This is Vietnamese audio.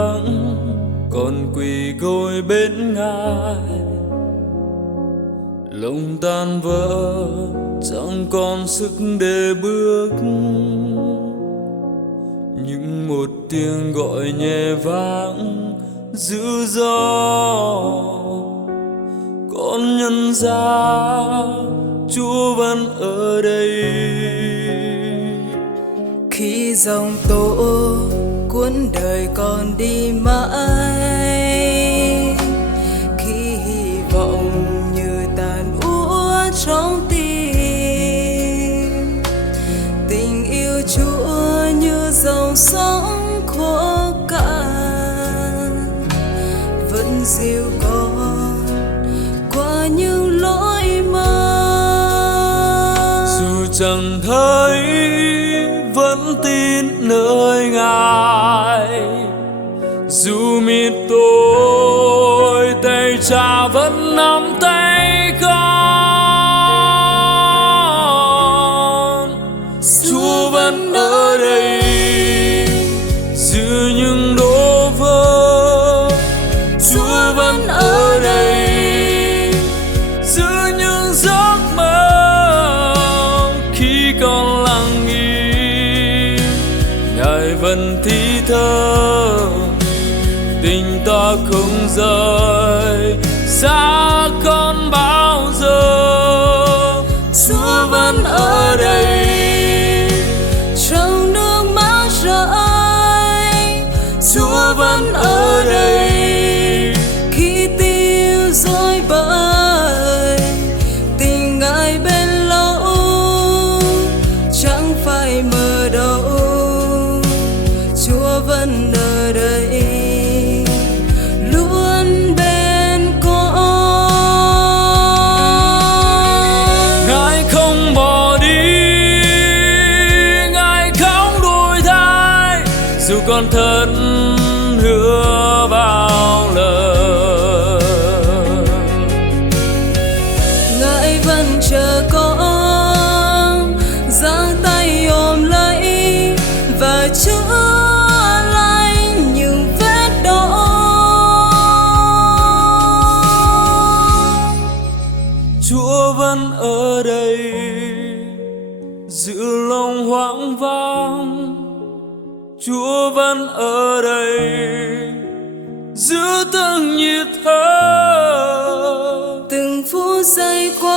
vắng, còn quỳ gối bên Ngài. Lòng tan vỡ chẳng còn sức để bước, những một tiếng gọi nhẹ vang dữ gió. Con nhận ra Chúa vẫn ở đây. Khi dòng tố cuốn đời con đi mãi, khi hy vọng như tàn úa trong tim, tình yêu Chúa như dòng sóng khô cạn vẫn dìu con qua những lối mòn. Dù chẳng thấy vẫn tin nơi Ngài, dù mịt tối tay Cha vẫn nắm tay con. Chúa vẫn ở đây giữ những đổ vỡ. Chúa vẫn ở đây giữ những giấc mơ. Khi con lặng im, Ngài vẫn thi thơ, tình ta không rời xa con bao giờ. Chúa vẫn ở đây trong nước mắt rơi. Chúa vẫn ở đây khi tiếng rối bời. Tình Ngài bên lâu chẳng phải mơ đâu. Chúa vẫn ở đây luôn bên con. Ngài không bỏ đi, Ngài không đổi thay, dù con thân hứa bao lời. Ngài vẫn chờ con giang tay ôm lấy và chữa lành những vết đau. Chúa vẫn ở đây giữ lòng hoang vắng. Chúa vẫn ở đây giữ từng nhịp thở. Từng phút giây qua